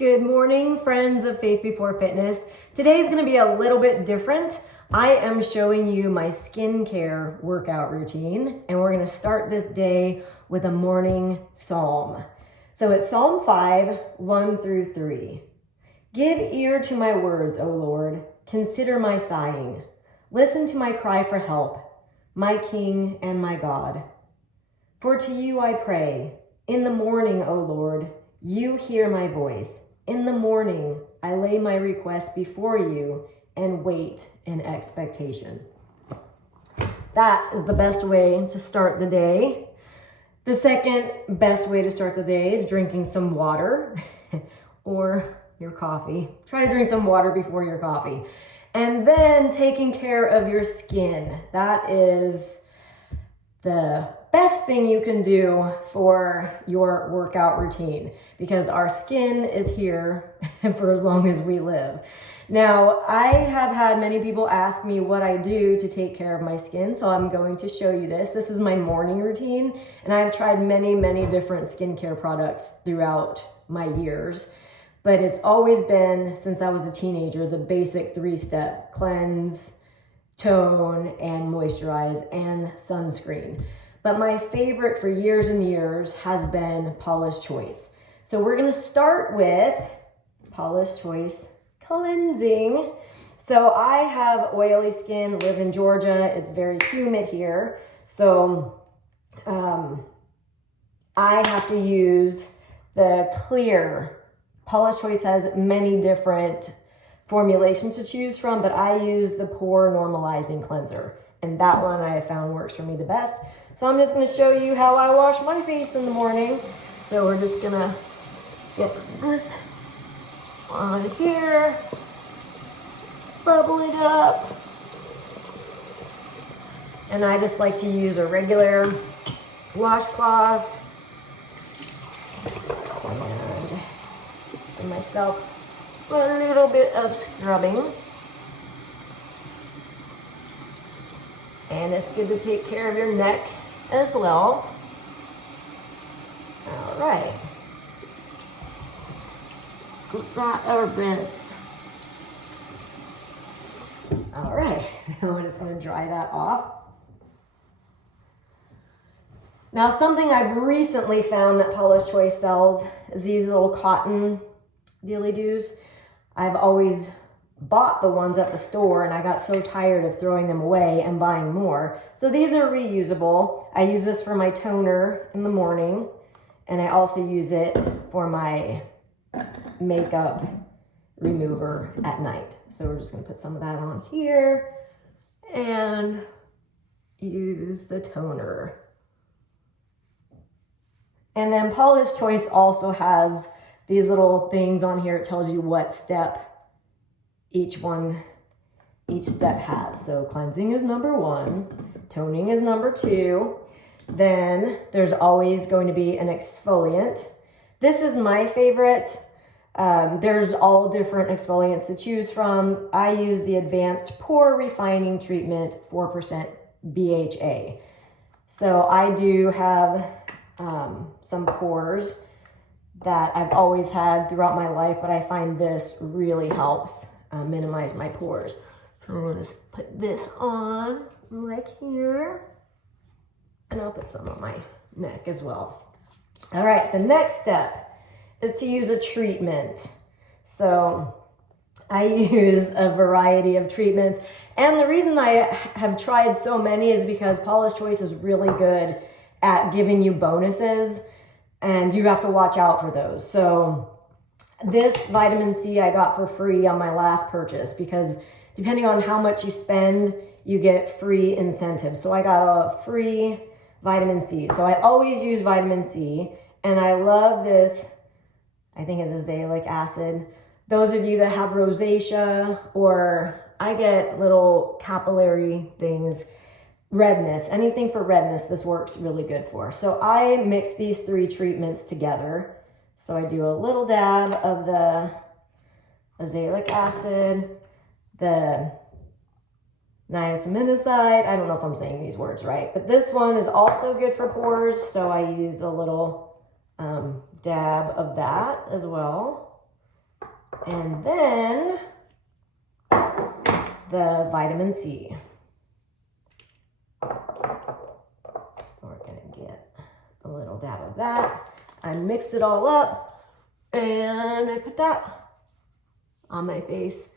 Good morning, friends of Faith Before Fitness. Today is going to be a little bit different. I am showing you my skincare workout routine, and we're going to start this day with a morning psalm. So it's Psalm 5, 1 through 3. Give ear to my words, O Lord. Consider my sighing. Listen to my cry for help, my King and my God. For to you I pray. In the morning, O Lord, you hear my voice. In the morning, I lay my request before you and wait in expectation. That is the best way to start the day. The second best way to start the day is drinking some water or your coffee. Try to drink some water before your coffee. And then taking care of your skin. That is the best thing you can do for your workout routine, because our skin is here for as long as we live. Now, I have had many people ask me what I do to take care of my skin, so I'm going to show you this. This is my morning routine, and I've tried many different skincare products throughout my years, but it's always been, since I was a teenager, the basic 3-step: cleanse, tone, and moisturize, and sunscreen. But my favorite for years and years has been Paula's Choice. So we're gonna start with Paula's Choice Cleansing. So I have oily skin, live in Georgia. It's very humid here. So I have to use the clear. Paula's Choice has many different formulations to choose from, but I use the pore normalizing cleanser, and that one I have found works for me the best. So I'm just going to show you how I wash my face in the morning. So we're just going to get this on here, bubble it up, and I just like to use a regular washcloth and give myself a little bit of scrubbing. And it's good to take care of your neck as well. All right. Put that over rinse. All right, now I'm just going to dry that off. Now, something I've recently found that Paula's Choice sells is these little cotton dilly-doos. I've always bought the ones at the store, and I got so tired of throwing them away and buying more. So these are reusable. I use this for my toner in the morning, and I also use it for my makeup remover at night. So we're just gonna put some of that on here and use the toner. And then Paula's Choice also has these little things on here. It tells you what step each step has. So cleansing is number 1, toning is number 2. Then there's always going to be an exfoliant. This is my favorite. There's all different exfoliants to choose from. I use the Advanced Pore Refining Treatment 4% BHA. So I do have some pores that I've always had throughout my life, but I find this really helps minimize my pores. So I'm gonna just put this on right here, and I'll put some on my neck as well. All right, the next step is to use a treatment. So I use a variety of treatments, and the reason I have tried so many is because Paula's Choice is really good at giving you bonuses, and you have to watch out for those. So this vitamin C I got for free on my last purchase, because depending on how much you spend, you get free incentives. So I got a free vitamin C. So I always use vitamin C, and I love this, I think it's azelaic acid. Those of you that have rosacea, or I get little capillary things, redness, anything for redness, this works really good for. So I mix these 3 treatments together. So I do a little dab of the azelaic acid, the niacinamide. I don't know if I'm saying these words right, but this one is also good for pores. So I use a little dab of that as well. And then the vitamin C. So we're gonna get a little dab of that. I mixed it all up and I put that on my face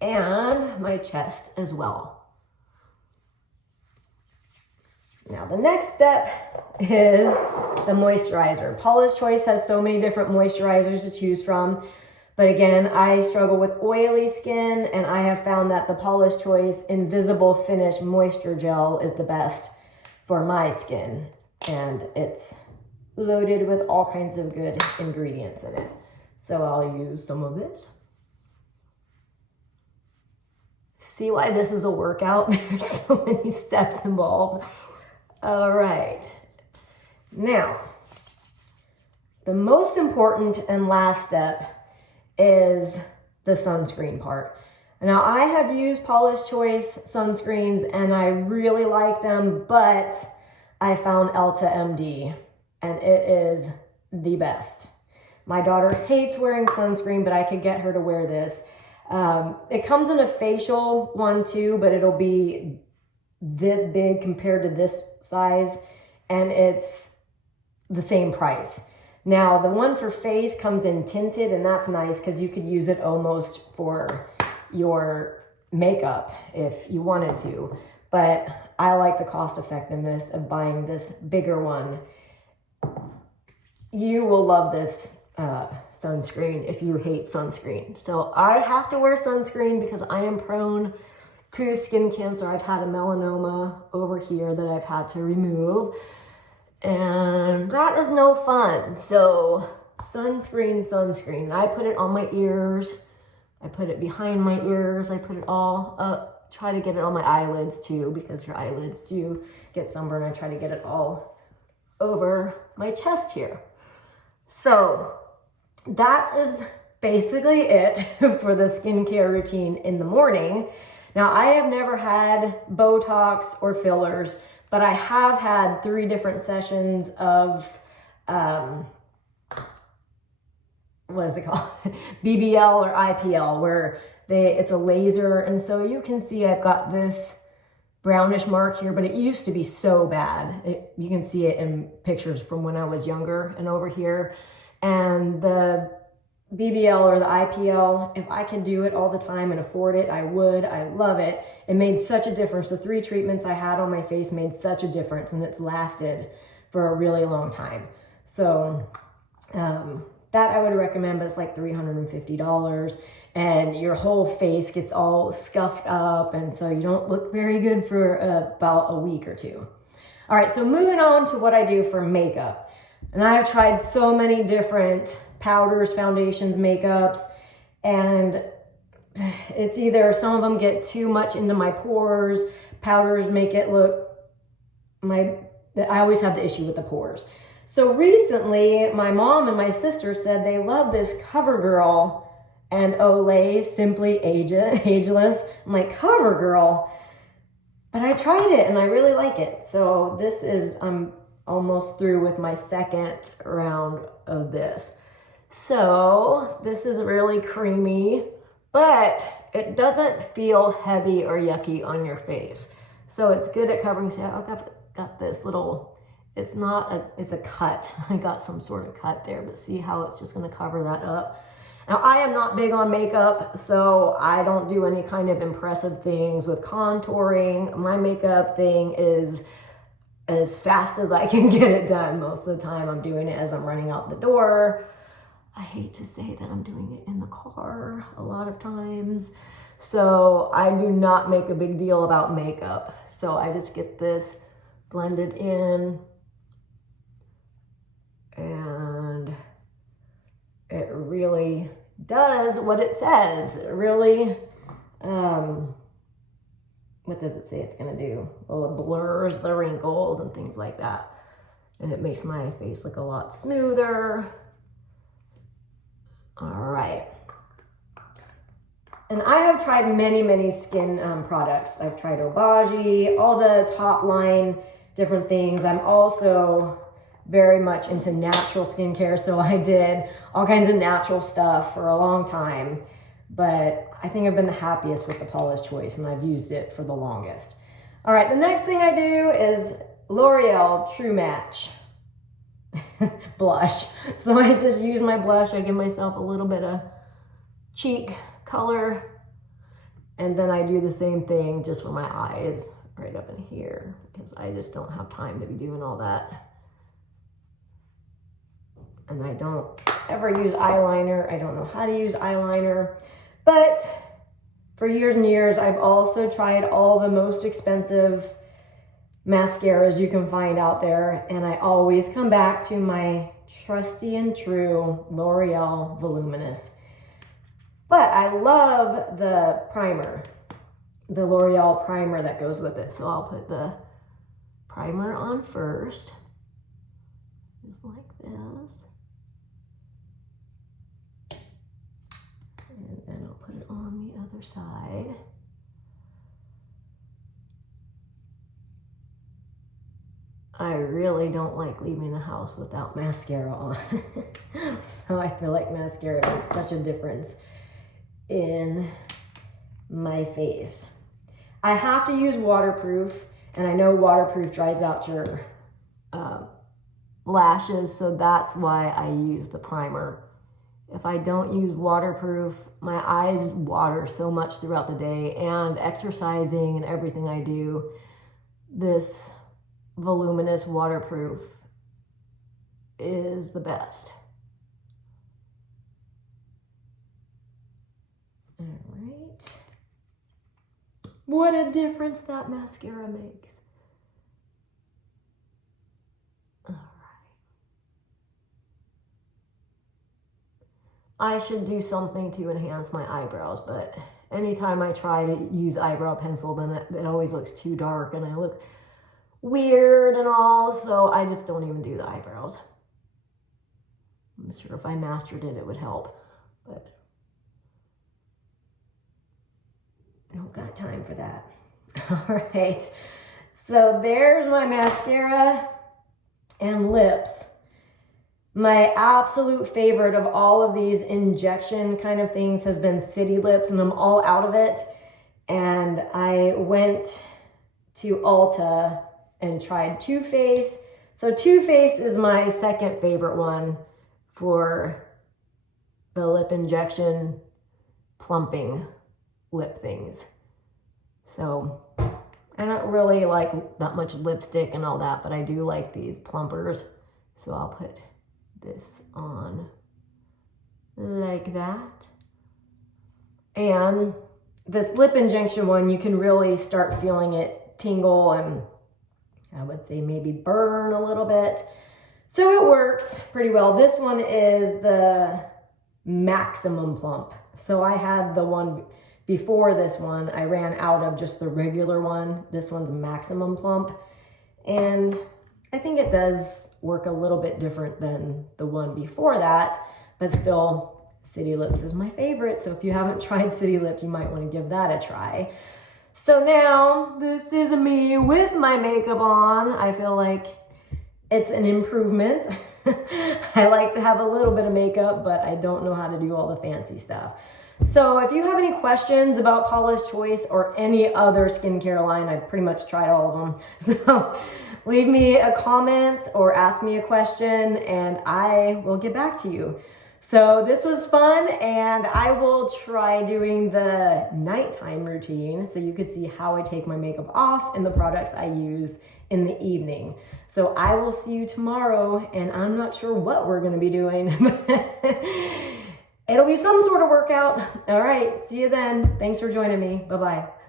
and my chest as well. Now the next step is the moisturizer. Paula's Choice has so many different moisturizers to choose from. But again, I struggle with oily skin, and I have found that the Paula's Choice Invisible Finish Moisture Gel is the best for my skin. And it's loaded with all kinds of good ingredients in it. So I'll use some of this. See why this is a workout? There's so many steps involved. All right. Now, the most important and last step is the sunscreen part. Now, I have used Paula's Choice sunscreens and I really like them, but I found Elta MD and it is the best. My daughter hates wearing sunscreen, but I could get her to wear this. It comes in a facial one too, but it'll be this big compared to this size, and it's the same price. Now, the one for face comes in tinted, and that's nice because you could use it almost for your makeup if you wanted to. But I like the cost effectiveness of buying this bigger one. You will love this sunscreen if you hate sunscreen. So I have to wear sunscreen because I am prone to skin cancer. I've had a melanoma over here that I've had to remove, and that is no fun. So sunscreen. I put it on my ears. I put it behind my ears. I put it all up. Try to get it on my eyelids too, because your eyelids do get sunburned. I try to get it all over my chest here. So that is basically it for the skincare routine in the morning. Now, I have never had Botox or fillers, but I have had 3 different sessions of, what is it called? BBL or IPL, where it's a laser. And so you can see I've got this brownish mark here, but it used to be so bad. You can see it in pictures from when I was younger and over here. And the BBL or the IPL, if I could do it all the time and afford it, I would. I love it. It made such a difference. The 3 treatments I had on my face made such a difference, and it's lasted for a really long time. So that I would recommend, but it's like $350, and your whole face gets all scuffed up, and so you don't look very good for about a week or 2. All right, so moving on to what I do for makeup. And I have tried so many different powders, foundations, makeups, and it's either some of them get too much into my pores. Powders make it look, I always have the issue with the pores. So recently, my mom and my sister said they love this CoverGirl and Olay Simply Ageless. I'm like, CoverGirl? But I tried it and I really like it. So this is, I'm almost through with my second round of this. So this is really creamy, but it doesn't feel heavy or yucky on your face. So it's good at covering. See, I've got this little, it's a cut. I got some sort of cut there, but see how it's just gonna cover that up. Now, I am not big on makeup, so I don't do any kind of impressive things with contouring. My makeup thing is as fast as I can get it done. Most of the time I'm doing it as I'm running out the door. I hate to say that I'm doing it in the car a lot of times. So I do not make a big deal about makeup. So I just get this blended in, and it really does what it says. It really, what does it say it's gonna do? Well, it blurs the wrinkles and things like that. And it makes my face look a lot smoother. All right. And I have tried many skin products. I've tried Obagi, all the top line different things. I'm also very much into natural skincare, so I did all kinds of natural stuff for a long time. But I think I've been the happiest with the Paula's Choice, and I've used it for the longest. All right, the next thing I do is L'Oreal True Match blush. So I just use my blush. I give myself a little bit of cheek color, and then I do the same thing just for my eyes right up in here, because I just don't have time to be doing all that. And I don't ever use eyeliner. I don't know how to use eyeliner. But for years and years, I've also tried all the most expensive mascaras you can find out there. And I always come back to my trusty and true L'Oreal Voluminous. But I love the primer, the L'Oreal primer that goes with it. So I'll put the primer on first, just like this. And then I'll put it on the other side. I really don't like leaving the house without mascara on. So I feel like mascara makes such a difference in my face. I have to use waterproof, and I know waterproof dries out your lashes, so that's why I use the primer. If I don't use waterproof, my eyes water so much throughout the day, and exercising and everything I do, this voluminous waterproof is the best. All right. What a difference that mascara makes. All right. I should do something to enhance my eyebrows, but anytime I try to use eyebrow pencil, then it always looks too dark and I look weird and all, so I just don't even do the eyebrows. I'm sure if I mastered it, it would help, but I don't got time for that. All right, so there's my mascara and lips. My absolute favorite of all of these injection kind of things has been City Lips, and I'm all out of it. And I went to Ulta and tried Too Faced. So Too Faced is my second favorite one for the lip injection plumping lip things. So I don't really like that much lipstick and all that, but I do like these plumpers. So I'll put this on like that. And this lip injection one, you can really start feeling it tingle and I would say maybe burn a little bit. So it works pretty well. This one is the maximum plump. So I had the one before this one. I ran out of just the regular one. This one's maximum plump. And I think it does work a little bit different than the one before that, but still City Lips is my favorite. So if you haven't tried City Lips, you might want to give that a try. So now this is me with my makeup on. I feel like it's an improvement. I like to have a little bit of makeup, but I don't know how to do all the fancy stuff. So if you have any questions about Paula's Choice or any other skincare line, I've pretty much tried all of them. So leave me a comment or ask me a question and I will get back to you. So this was fun, and I will try doing the nighttime routine so you could see how I take my makeup off and the products I use in the evening. So I will see you tomorrow, and I'm not sure what we're going to be doing. It'll be some sort of workout. All right, see you then. Thanks for joining me. Bye-bye.